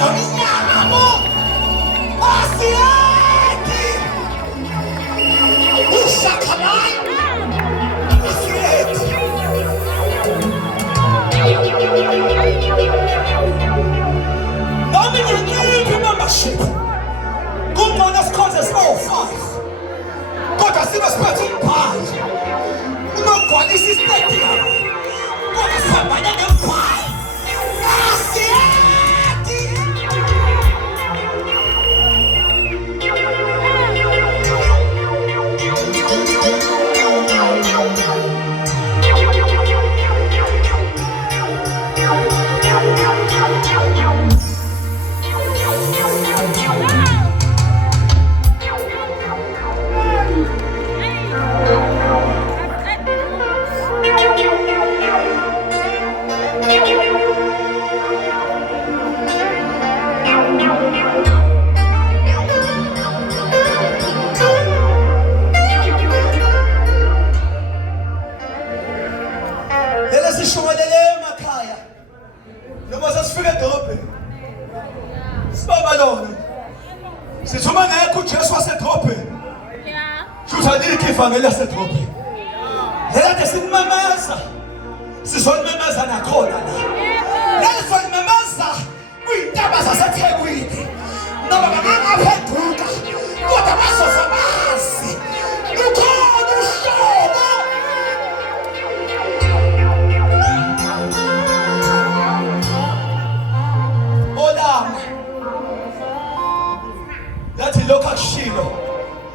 Nominamo Asieti Ushakamai Asieti Nominate membership. Good man has causes all five. God has never spoken pie. No God is his stadium. God has somebody named pie. Asieti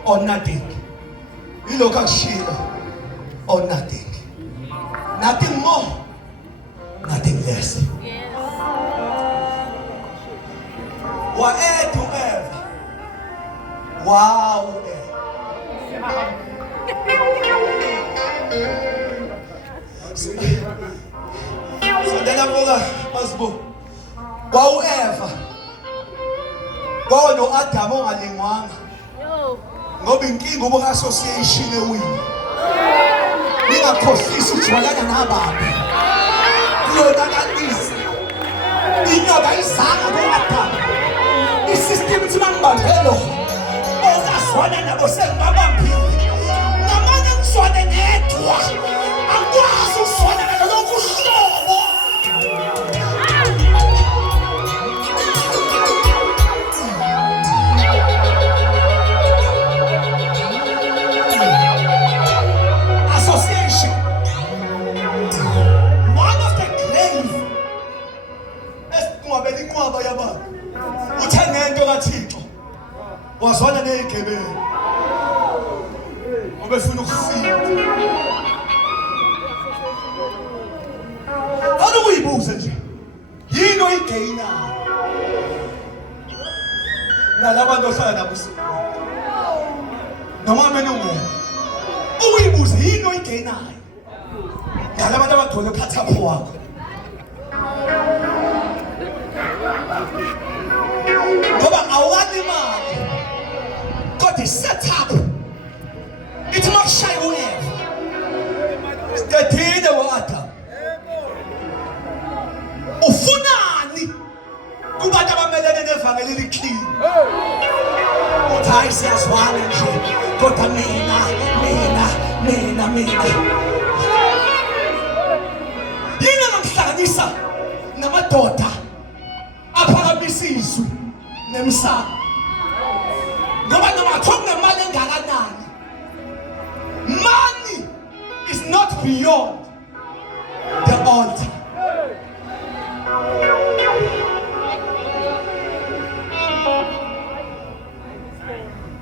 or nothing. You look at Sheila or nothing. Nothing more, nothing less. Whatever. Wow. So then I'm going to whatever. God no Adamo alingwanga. Ngoba inkinga ubuka association ewini. Ningakhohlisi ukujwayelana nababi. Kuyonakalisa. Inyoka izanga ku-Adamu. Isystem ithi mangibambelo. Ongazwana nabo sengibabambile. Namanye ngizwane nedwa. Angikwazi ukuzwana nalokhu uhlobo. Wazwana nezigebengu obefuna ukufika uyibuze nje yini oyigeyinayo nalabantu ohlala nabo noma mina ungena uyibuze yini oyigeyinayo nalabantu abagcwele phathapho wakho ngoba awukani imali kodwa set-up ithi makushaya ueva siqedile u-Adamu ufunani kubantu abamelene nevangeli eliklini uthi hayi siyazwana nje kodwa mina yini angangihlanganisa namadoda aphakamisa izwi nemsamo ngoba noma kunemali engakanani money is not beyond the altar.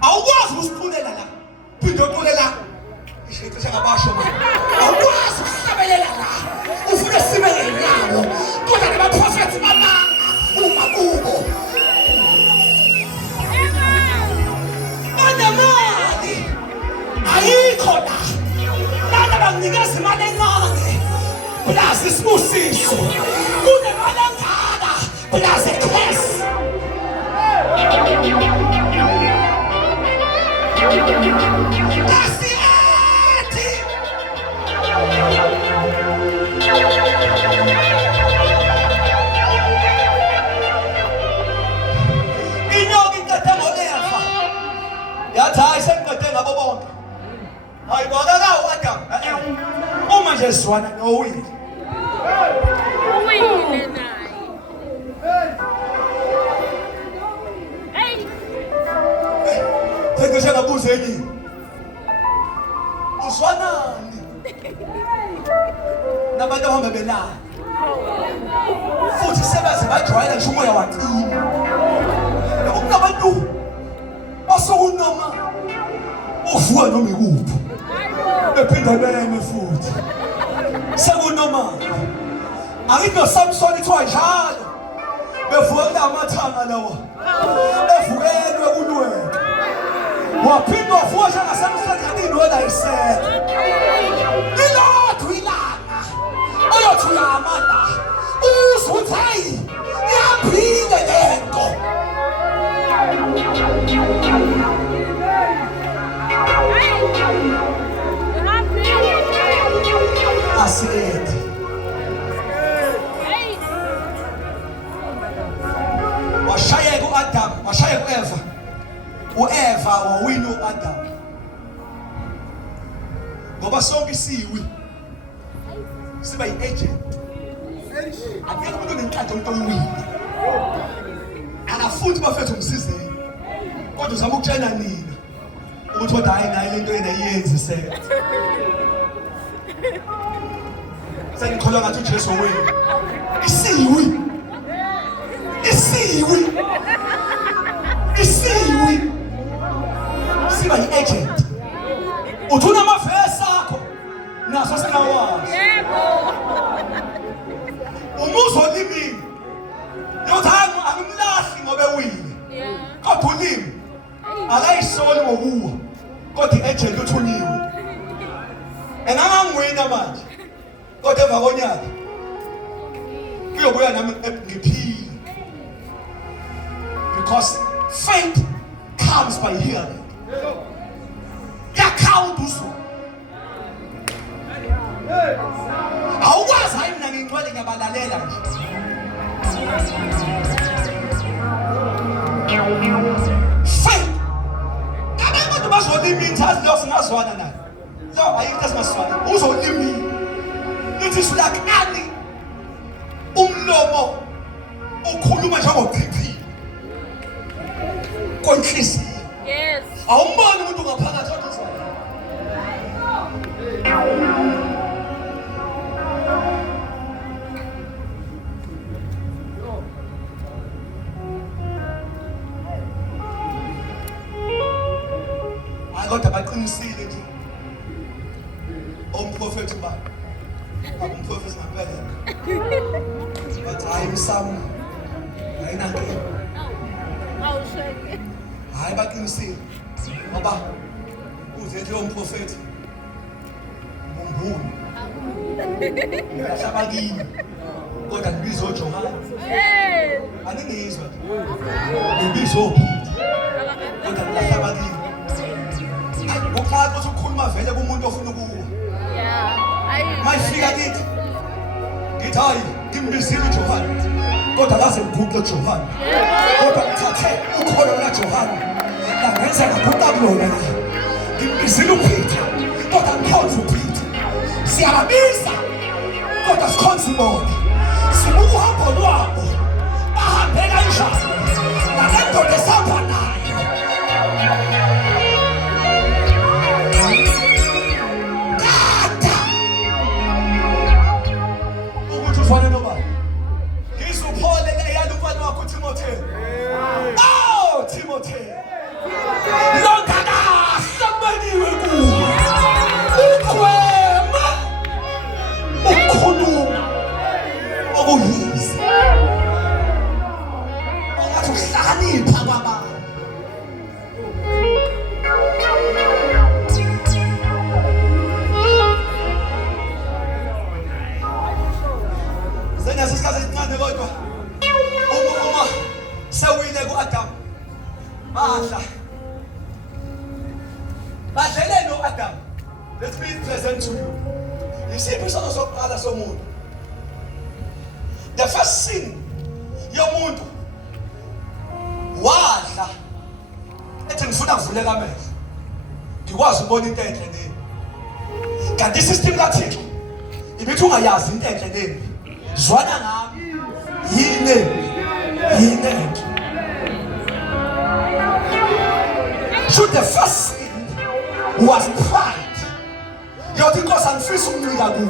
Awukwazi usiphulela la phinde uqolela ishithi sangabasho awukwazi ukuhlabelela la ufuna sibe ngenyawo kodwa nabaprofethi bamanga uma kubo banamali ayikho la lana banginikeza imali encane plus isibusiso kunemali engaka plus eclass bathi hayi sengiqede ngabo bonke. Hayi bakakawo Adam. Uma nje sizwana nowile. Uwile naye. Hey. Phela njengabuze yini? Uzwanani? Nabantu abahamba belala. Futhi sebaze bajwayela nje umoya waqina. Yabona abantu basokunoma uvuka noma ikuphi. Bephinda beme futhi. Sekunoma. Akino Samson ithiwa njalo. Bevuka kulamathanga lawa. Evukelwe kunwele. Waphinda wavuka njengaSamson kanini wena isela. Ilodwa ilanga. Oyothula amanda. Uzuthi hayi iyaphila lento. Asilethe. Washayeka uAdam, washayeka uEva. uEva wawina uAdam. Ngoba sonke siwi. Siba yi-agent. Akekho umuntu onenhlanhla umuntu owina. Akafuni bafethu umsizeni. Kodwa uzama ukutshela nina ukuthi kodwa hayi nayo lento yena iyenze senze. Sengikholwa ngathi uJesu wena. Isiwi. Siba yi-agent. Uthuna amavesi akho naso sinawazi. Yebo. Umuzwa olimini. Yothi angimlahli ngoba ewile. Kodwa ulimi akayisoli ngokuwa. Kodwa i-agent uthunyiwe. Engangangwina manje. Kodwa emva konyaka kuyobuya nami ngiphile. Because faith comes by hearing. Yakhawuda usuku. Awukwazi hayi mina ngingcwele ngiyabalalela nje. Faith. Abantu bazolima intazi lo singazwana naye. Lo ayikho esingasizwana. Uzolima. It is like ani umlomo ukhuluma njengophiphile. Konhlisiwe. Yes. Awumboni umuntu ngaphakathi kodwa uzwana. Kodwa baqinisile nje. Umprofeti ba. Umprofeti ngempela. Bathi hayi msamo. Ayinankinga. Awusheke. Hayi baqinisile. Ngoba uzethe lo mprofeti. Umbuni. Ngahlaba kini. Kodwa ngibizo Johana. Hey. Aningizwa. Ngibizo Peter. Kodwa ngahlaba kini. Uqala ukuthi ukhuluma vele kumuntu ofuna ukuwa. Yeah. Mayifika kithi. Ngithi hayi ngimbizile uJohana. Kodwa kaze ngiguqe uJohana. Kodwa ngithathe ukholo laJohana. La ngenza ngaguqa kulona la. Ngimbizile uPeter. Kodwa ngikhonza uPeter. Siyababiza. Kodwa sikhonza ibona. Sibuka uhambo lwabo. Bahambe kanjani? Nalento lesapha nayo. Ufana noba ngizuphole eyala umfana wakho uTimotheo. Oh Timotheo. Lokana sabaniwe kuwe. Ukhwema. Ukhuluma. Okuyizi. Ungathi uhlakanipha kwababa. Sesisikhathi esincane kodwa uma sewile kuAdam badlele noAdam. Let me present to you. Isiphi isono sokuqala somuntu? The first sin yomuntu wadla ethi ngifuna kuvuleka amehlo. Ngikwazi ukubona into enhle nini. Kanti isystem kaThixo ibithi ungayazi into enhle nini. Zwana ngami. Yini enhle. So the first sin was pride. Yothi inkosi angifisa ukuncika kuwe.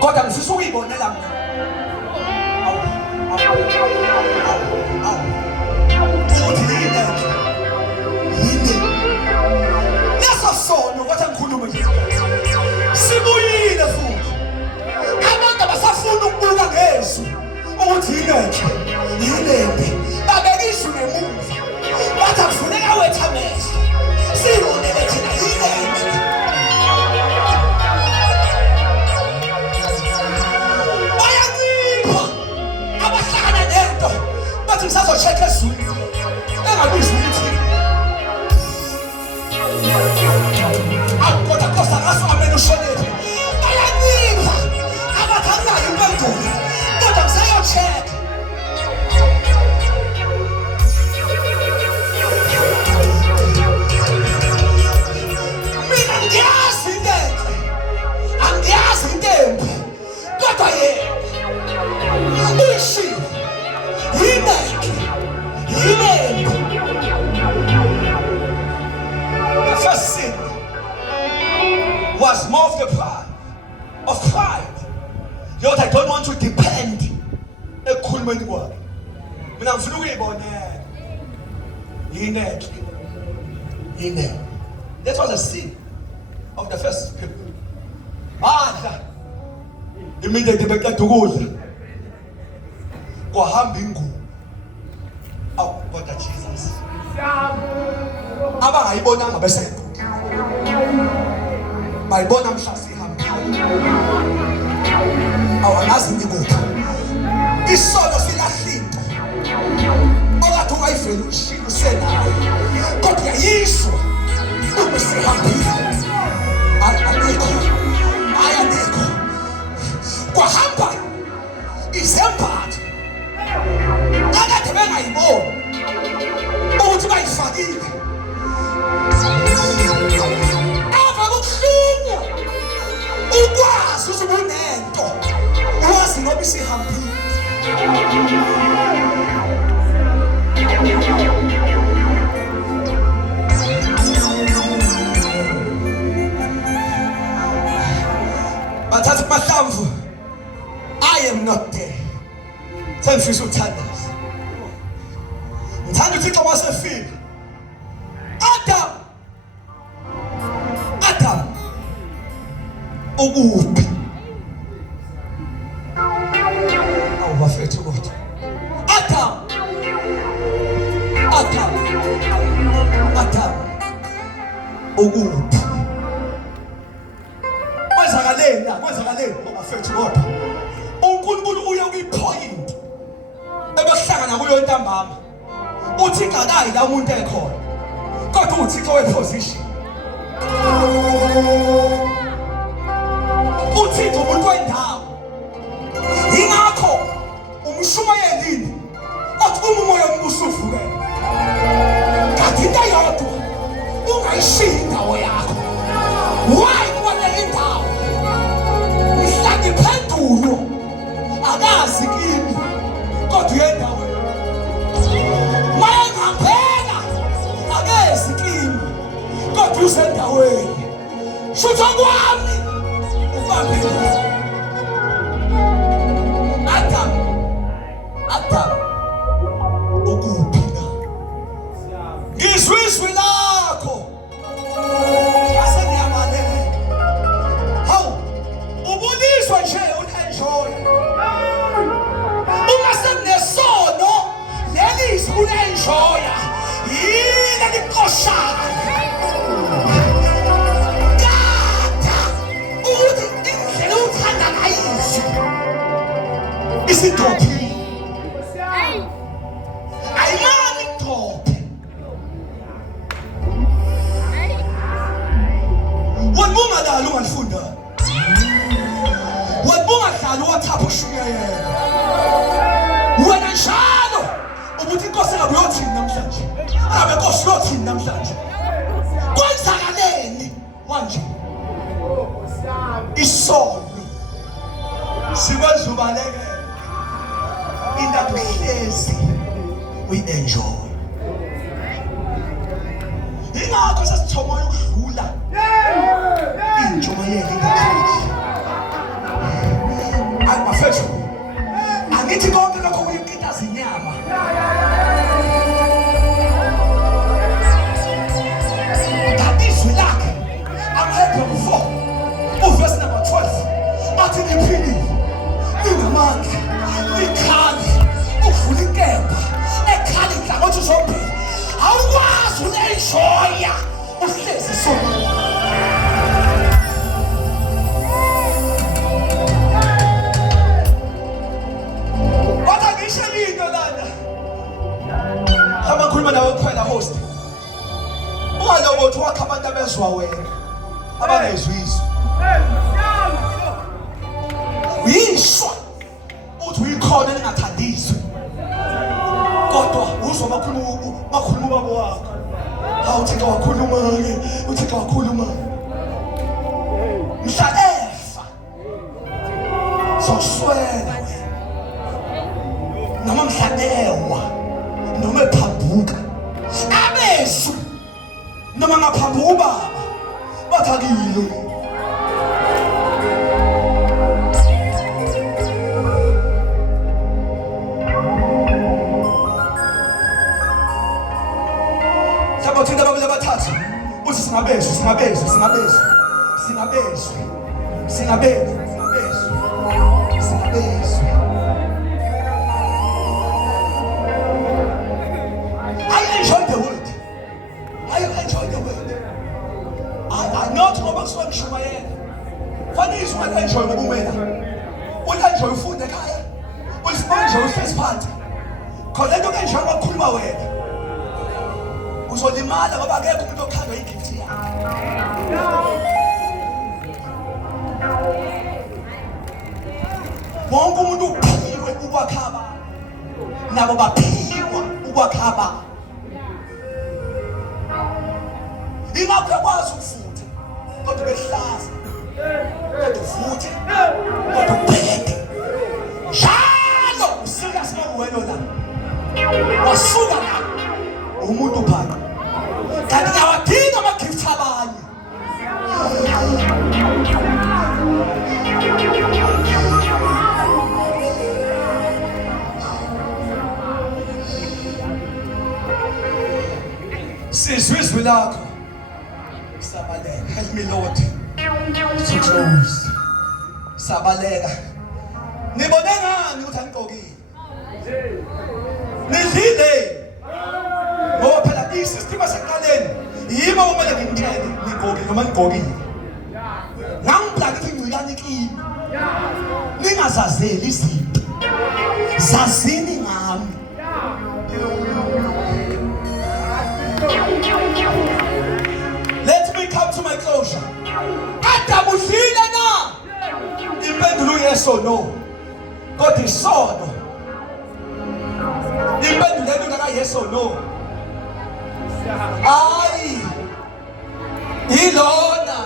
Kodwa ngifisa ukuyibonela mina. Uthi yini. Leso sono wathi ngikhulume nje. Sibuyile futhi. Abantu abasafuna ukubuka ngezwi ukuthi yini. Babekisho ngemuva. Bathi akufuneka wethu amehlo. Sibonele thina yini. Bayangipha abahlangana nento bathi ngisazo-check ezwini engabizwa ukuthi kodwa Nkosi akaso amene ushonephi. Bayangipha abathi anginayo impendulo kodwa ngisayo-check. Mina ngiyazi into enhle, angiyazi into embi, kodwa yena uyishilo yini enhle, yini embi. The first sin was more of the pride. Yot, I don't want to depend ekukhulumeni kwakhe. Mina ngifuna ukuyibonela yini enhle. That was a sin of the first people. Badla immediately beqeda ukudla kwahamba ingubo. Awu kodwa Jesus abangayibonanga bese bayibona mhla sihambile. Awangazi nikuphi isono silahlinto okade ungayiveli ushilo usenayo kodwa yayisho uma sihambile. Ayikho kwahamba izembatho akade bengayiboni ukuthi bayifakile. Ava kubuhlungu ukwazi ukuthi unento uwazi ngoba isihambile. Bathatha amahlamvu. I am not there. Sengifisa ukuthandaza. Ngithanda uThixo wasefile. Adam ukuphi? Awubafethu kodwa. Adam ukuphi? Kwenzakaleni abafethu kodwa. uNkulunkulu uye kwipoint ebehlangana kuyo intambama. Uthi ngakayi la umuntu ekhona. Kodwa uThixo weposition. Uthixo umuntu wendawo. Yingakho umshumayeli othi umoya ombusuvuke. Kanti into yodwa ungayishiyi indawo yakho. Why kubaleka indawo? Mhlawumbe impendulo akazi kimi kodwa uyendawo. Mayengambheka akezi kimi kodwa usendaweni. Shutha kwami ufambile. Adam ukuphi na? Ngizwiswe lakho. Yasengiyabaleka. Hawu ubudiswa nje unenjoy. Uma sekunesono lelizwi unenjoya. Yini likoshana. Kata ukuthi indlela uthanda ngayizwi. Isidophi. Wabungadala ungafunda. Wabungadala wathapha ushukela. Wena njalo ubuthi inkosi engabe uyothini namhlanje. Abe inkosi uyothini namhlanje. Kwenza manje isono sikwazi ubalekela indaba uhlezi uyi-enjoy. Ingakho sasithomoya ukudlula intshumayelo ingakhethi. Ayi bafethu, angithi konke lokho kuyikitaza inyama. Ngabizwi lakhe angekho before uverse number 12 athi niphilile ninamandla nikhali uvula inkemba ekhali nhlangothi zombili awukwazi uku-enjoya uhlezi sonke. Wathi angisheli into lana amakhuluma nawe kuphela host ungalobothi wakha abantu abezwa wena abangezwizwa uyishwa uthi uyikhona lingathandizwe kodwa uzwa bakhuluma ubaba wakho. Hawu uThixo wakhuluma-ke, uThixo wakhuluma mhla efa zokuswela noma mhla ewa noma ephambuka abezwi noma ngaphambuka ubaba bathakile. Thina babili abathathu uthi singabezwi singabezwi singabezwi singabezwi singabezwi singabezwi singabezwi. I enjoy the word. I enjoy the word. I not ngoba kusuka ngishumayela fanele izwe enjoy ngoba umela ulenjoy ufunde ekhaya ulisibonje uhlezi phansi khona lento enjoy ukukhuluma wena uzolimala ngoba akekho umuntu okhandwa igift yakhe. Wonke umuntu uphiwe ukwakha abantu nabo baphiwa ukwakha abantu. Ingakho yakwazi ukufutha kodwa behlaza kodwa ufuthe kodwa ubheke njalo usika singawena la wasuka la umuntu phakathi kanti awadinga ama-gift abanye. Sizwe izwi lakho sabaleka. Help me Lord to close. Sabaleka. Nibone ngani ukuthi angigqokile? Nidlile ngoba phela isystem aseqaleni yimo kumele ngimtshele nigqokile noma ngigqokile. Ngangibhalakithi ngcikane kimi ningazazeli izinto zazini ngami. Let me come to my closure. Adam udlile na? Impendulo yes or no. Kodwa isono impendulo engaka yes or no. Hayi ilona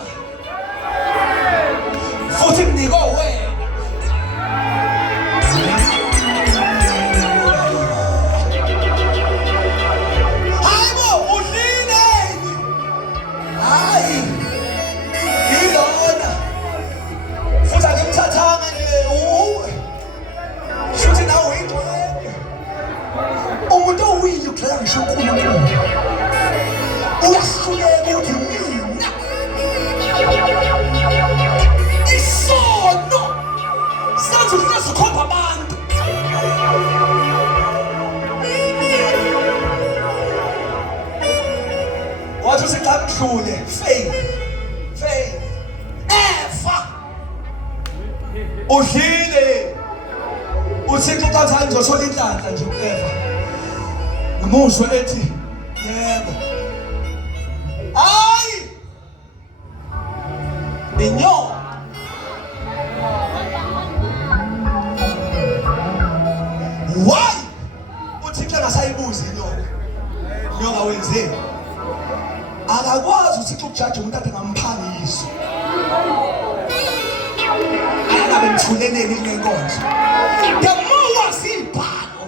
futhi kuniko wena. Hayibo udlile. Hayi ilona futhi akimthathanga nje uwe futhi nawe uyingcwele umuntu owile ukudlala ngisho uNkulunkulu uyahluleka ukuthi mina isono senze ukuthi sikhomba abantu. Wathi usixa mhlule faith efa udlile uthixo ucathani ngizothola inhlanhla nje eva ngimuzwe ethi yebo. Hayi inyoka why uthixo engasayibuzi inyoka wenzeni akakwazi uthixo ukujaja umuntu ade ngamphangile. izwi. Ayanabe ngithuleleni kule nkonzo. The more wazi ibhalo,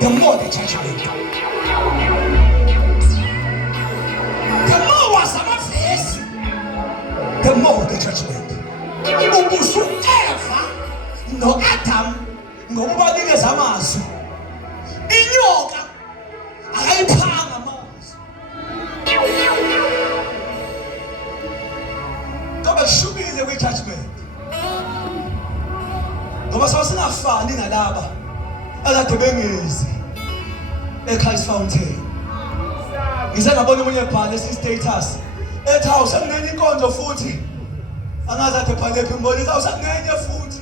the more the judgment. The more wazi amavesi, the more the judgment. Ubusu Eva no-Adam ngokubanikeza amazwi. Inyoka akayiphanga amazwi. Ngoba kushubile kwi-judgment. Ngoba sawusingafani nalaba akade bengezi eChrist Fountain. Ngize ngabona umunye ebhala esi-status ethi hawu sekungenye inkonzo futhi. Angazi ade bhale phi ngibonisa hawu sekungenye futhi.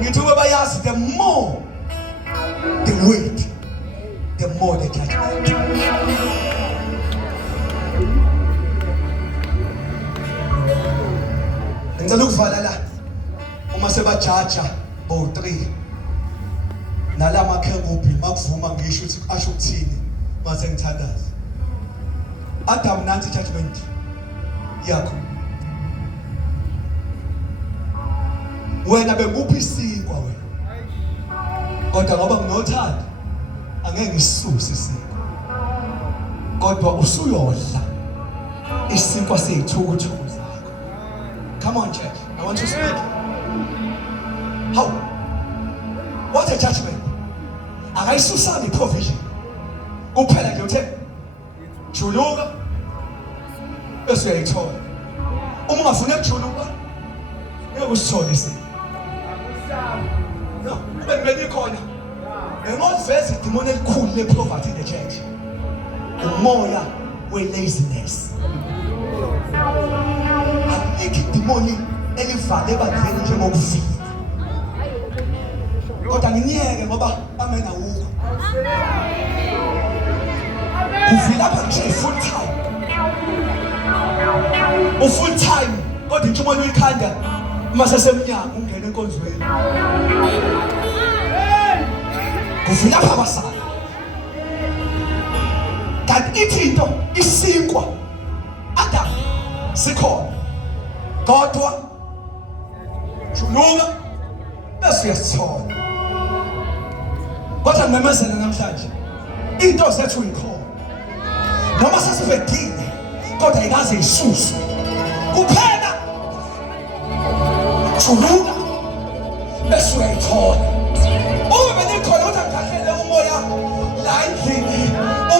Ngithi ube bayazi the more the weight, the more the judgment. Ngicela ukuvala la uma sebajaja bo-3 nala makhenguphi makuvuma ngisho ukuthi asho ukuthini mase ngithandaza. Adam nansi judgment yakho. Wena bekuphi isinkwa wena? Kodwa ngoba nginothanda angeke ngisuse isinkwa. Kodwa usuyodla isinkwa seyithukuthuku zakho. Come on church, I want you to speak. How? What a judgment. Akayisusani provision. Kuphela nje uthe juluka bese uyayithola. Uma ungafuna ukujuluka ngeke usithole isinkwa. No, bengibeni khona. Engoziveza idimoni elikhulu le-poverty in the church. Umoya we-laziness. Alikho idimoni elivale ebandleni njengokuvila. Kodwa nginiyeke ngoba amena wukho. Uvila apha nje full time. U-full time kodwa intshumayelo uyikhanda mase semnyango ungena enkonzweni. Kuvila apha abasana. Kanti ithi into isinkwa Adam sikhona. Kodwa juluka bese uyasithola. Kodwa ngimemezela namhlanje into zethu ikhona. Noma sesivedile kodwa ayikaze isuswe. Kuphela juluka bese uyayithola. Uma benikhona ukuthi angikahlele umoya la endlini,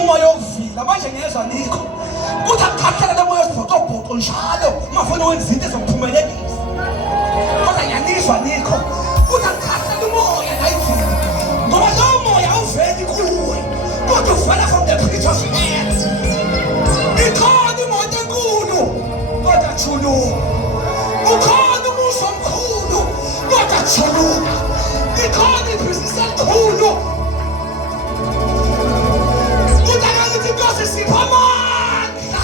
umoya wokuvila manje ngiyezwa nikho. Kuthi angikahlele lo moya osibhokobhoko njalo mafuna wenza izinto ezokuphumelelisa. Kodwa ngiyanizwa nikho. Kuthi angikahlele umoya la endlini. Ngoba lo moya awuveli kuwe. Kodwa uvela from the pit of hell. Ikhona imoto enkulu kodwa juluka. Ukhona umusa omkhulu kodwa juluka. Ikhona ibhizinisi elikhulu. Kudala ukuthi Inkosi sipha amandla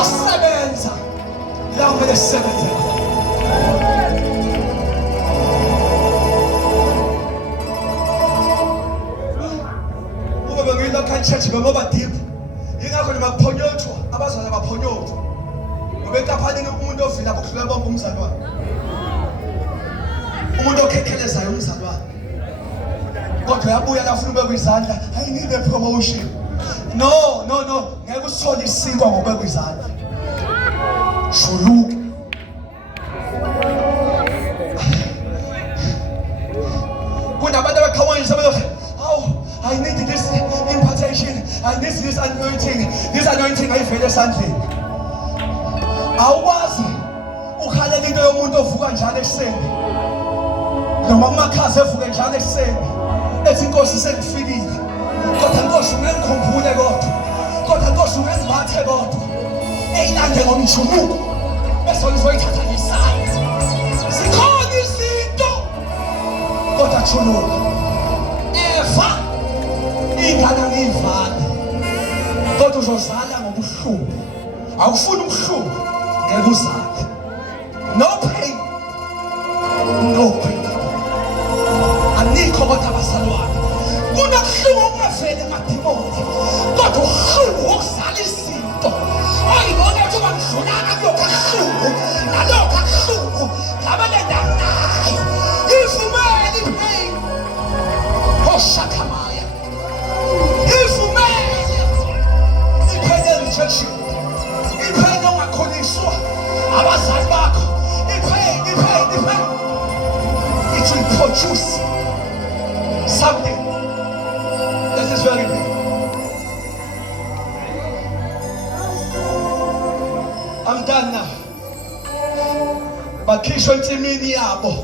osebenza la kumele sisebenze khona. Uma bengiyilokhu church ngoba deep. Yingakho ngibaphonyothwa abazali abaphonyothwa. Ngoba enkaphanini umuntu ovila ukudlula bonke umzalwane. Umuntu okhekheleza umzalwane. Kodwa yabuya la ufuna ubeka izandla. I need a promotion. No. Ngeke usithole isinkwa ngokubeka izandla. Juluka. Kunabantu abaqhamuka nje sebethi, "Oh, I need this impartation. I need this anointing. This anointing ayivele esandleni." Awukwazi ukhalela into yomuntu ovuka njalo ekuseni. Noma kumakhazi evuke njalo ekuseni. Ethi Inkosi sengifikile. Kodwa Nkosi ungengikhumbule kodwa. Kodwa Nkosi ungengibathe kodwa. Eyilande ngomjuluko. Bese ngizoyithatha ngesandla. Zikhona izinto. Kodwa juluka. Eva ingane ngivale. Kodwa uzozala ngobuhlungu. Awufuni ubuhlungu ngeke uzale. No pain. No pain. Anikho kodwa abazalwane. Kunobuhlungu okungaveli emadimoni. Kodwa ubuhlungu wokuzala izinto. Oyibona ukuthi bangidlulana kuyo rejection, i-pain yongakholiswa abazali bakho, i-pain. It will produce something that is very big. I'm done now. Bakhishwa ensimini yabo.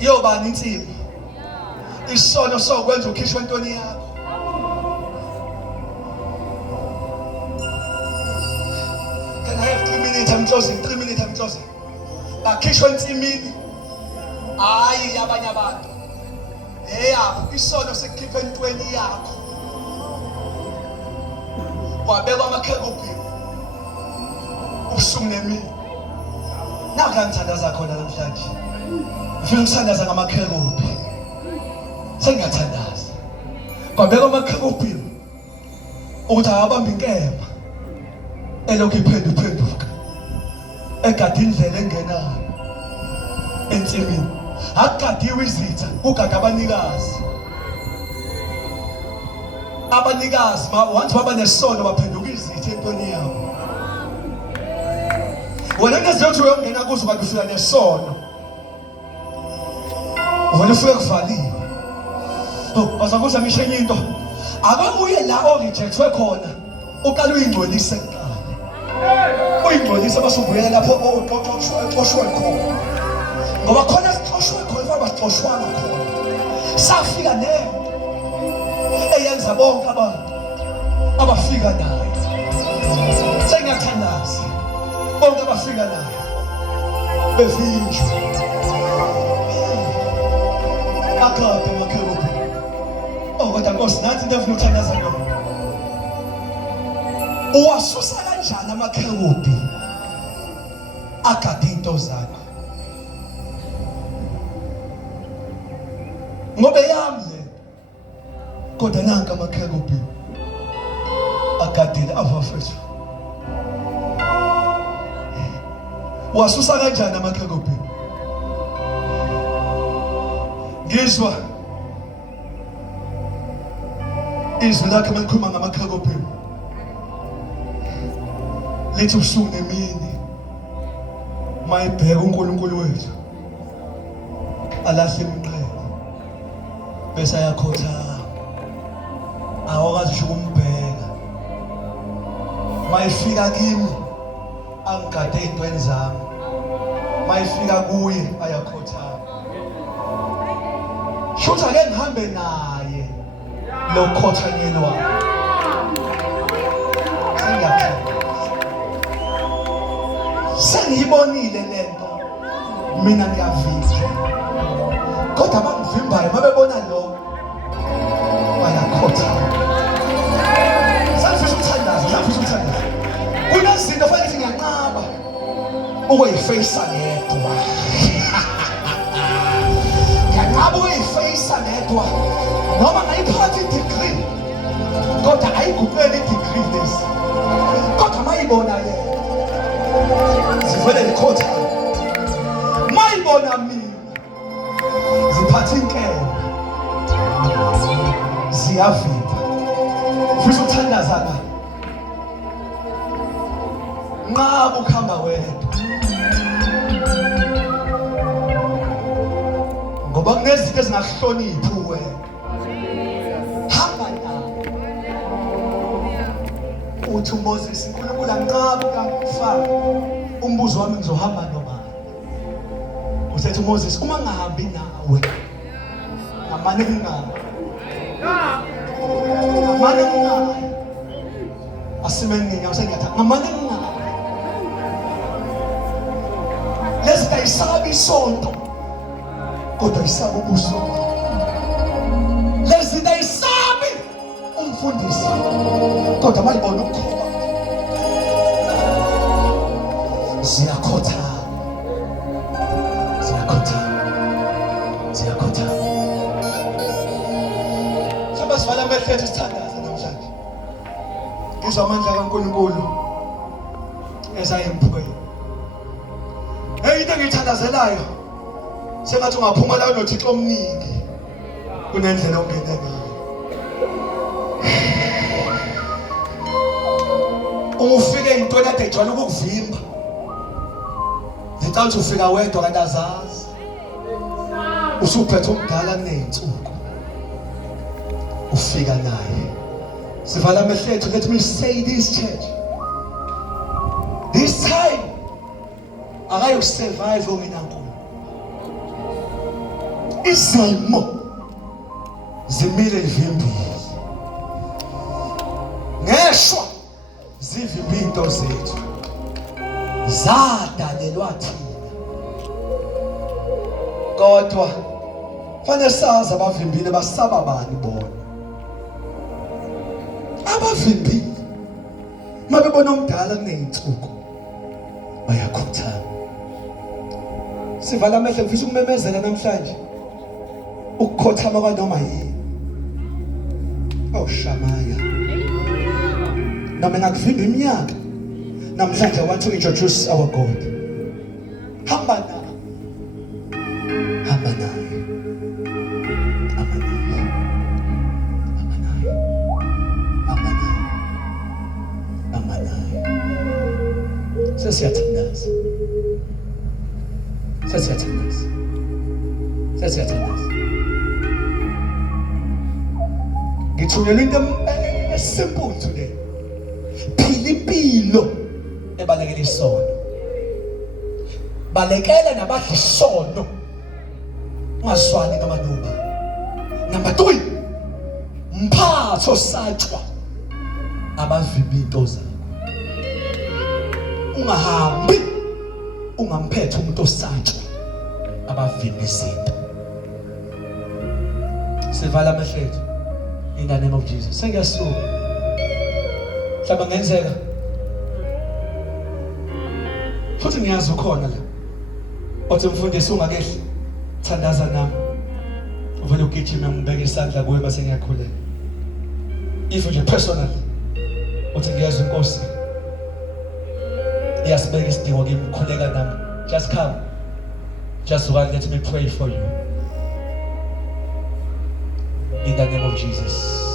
Yobani insimi? Isono sokwenza ukhishwa entoni yakho. Can I have 3 minutes? I'm closing. 3 minutes, I'm closing. Bakhishwa ensimini. Hayi yabanye abantu. Eyabo isono sekukhipha entweni yakho. Wabekwa amakherubhi. Ubusuku nemini. Nakangithandaza khona namhlanje. Ngifuna ukuthandaza ngamakherubhi. Sengiyathandaza. Kwabekwa amakherubhi ukuthi abambe inkemba elokhu iphenduka. Egada indlela engenayo ensimini. Akugadiwe izitha, kugada abanikazi. Abanikazi once baba nesono baphenduka izitha entweni yabo. Wena ngezothi uyongena kuzo kanti ufika nesono. Wena ufike kuvaliwe. Bazakuza ngisho enye into. Akabuye la orejectwe khona. Uqala uyingcolise kuqala. Uyingcolise base ubuyela lapho oxoshwe khona. Ngoba khona sixoshwe khona abasixoshwana khona. Safika nento eyenza bonke abantu abafika nayo. Sengiyathandaza. Bonke abafika nayo bevinjwa. Akaphe makherubhi. Kodwa Nkosi nathi into efuna ukuthandaza yona. Uwasusa kanjani amakherubhi agade into zakho? Ngoba yami le kodwa nanka amakherubhi agadile abafethu. Wasusa kanjani amakherubhi? Ngizwa izwi lakhe malikhuluma ngamakherubhi lithi ubusuku nemini mayibheka uNkulunkulu wethu alahle iminqele bese ayakhothama awakazi usho ukumbheka mayifika kimi angigade ezintweni zami mayifika kuye ayakhothama shutha ke ngihambe naye lokhothanyelwa sengiyibonile lento mina ngiyavika kodwa abangivimbayo mabebona lokho bayakhothama. Sangifisa ukuthandaza kunezinto fanele ngiyanqaba ukuyifeyisa ngedwa. Ngiyanqaba ukuyifeyisa ngedwa noma ngayiphatha i-degree kodwa ayiguqeli i-degree lesi kodwa mayibona yena zivele likhothama. Mayibona mina ziphatha inkemba ziyavimba. Ufisa ukuthandaza la nqaba ukuhamba wedwa ngoba kunezinto ezingakuhloniphi wena. Hamba nawe uthi uMoses uNkulunkulu anqaba ukufaka umbuzo wami ngizohamba nobani. Usethi uMoses uma ngihambi nawe ngamane nginawe ngamane nginawe asimeni ngiyawusengiyathi ngamane nginawe lesi kayisabi isonto kodwa isaba ubuso. Lesi kayisabi umfundisi kodwa mayibona ukukhoba ziyakhothama. Sabasivala amehlo sithandaza namhlanje. Ngizwa amandla kaNkulunkulu esayemphuke. Into engiyithandazelayo sengathi ungaphuma la unoThixo omningi kunendlela ongena ngayo. ufike into ekade ijwayele ukukuvimba ngenkathi ufika wedwa kanti azazi usuphethe umdala kuney'nsuku ufika naye. Sivala amehlo ethu. Let me say this, church, this time akayokusurvive ongenankulunkulu. Izimo zimile zivimbile, ngeshwa zivimba into zethu, zadalelwa thina. Kodwa fanele sazi abavimbile basaba bani bona. Abavimbile mabebona omdala kuney'nsuku bayakhuthana. Sivala amehlo, ngifisa ukumemezela namhlanje ukukhothama kwanoma yini. Shamaya, noma engakuvimba iminyaka, namhlanje I want to introduce our God. Hamba naye, hamba naye, hamba naye, hamba naye, hamba naye, hamba naye. Sesiyathandaza, sesiyathandaza, sesiyathandaza. Ngithunyelwe into esimple today. Phila impilo ebalekela isono. Balekela nabadla isono. Ungazwani ngamanuba. Number 3, mphatho satshwa abavimba into zakho. Ungahambi ungamphethe umuntu osatshwa abavimba izinto. Sivala amehlo ethu. In the name of Jesus. Sengiyasuka. Mhlawumbe ngenzeka futhi ngiyazi ukhona la. Othi mfundisi ungakehli. Thandaza nami. Uvele ugijima ngibeke isandla kuwe bese ngiyakhulela. If nje personally uthi ngiyazi inkosi iyasibeka isidingo kimi, khuleka nami. Just come. Just let me pray for you. In the name of Jesus.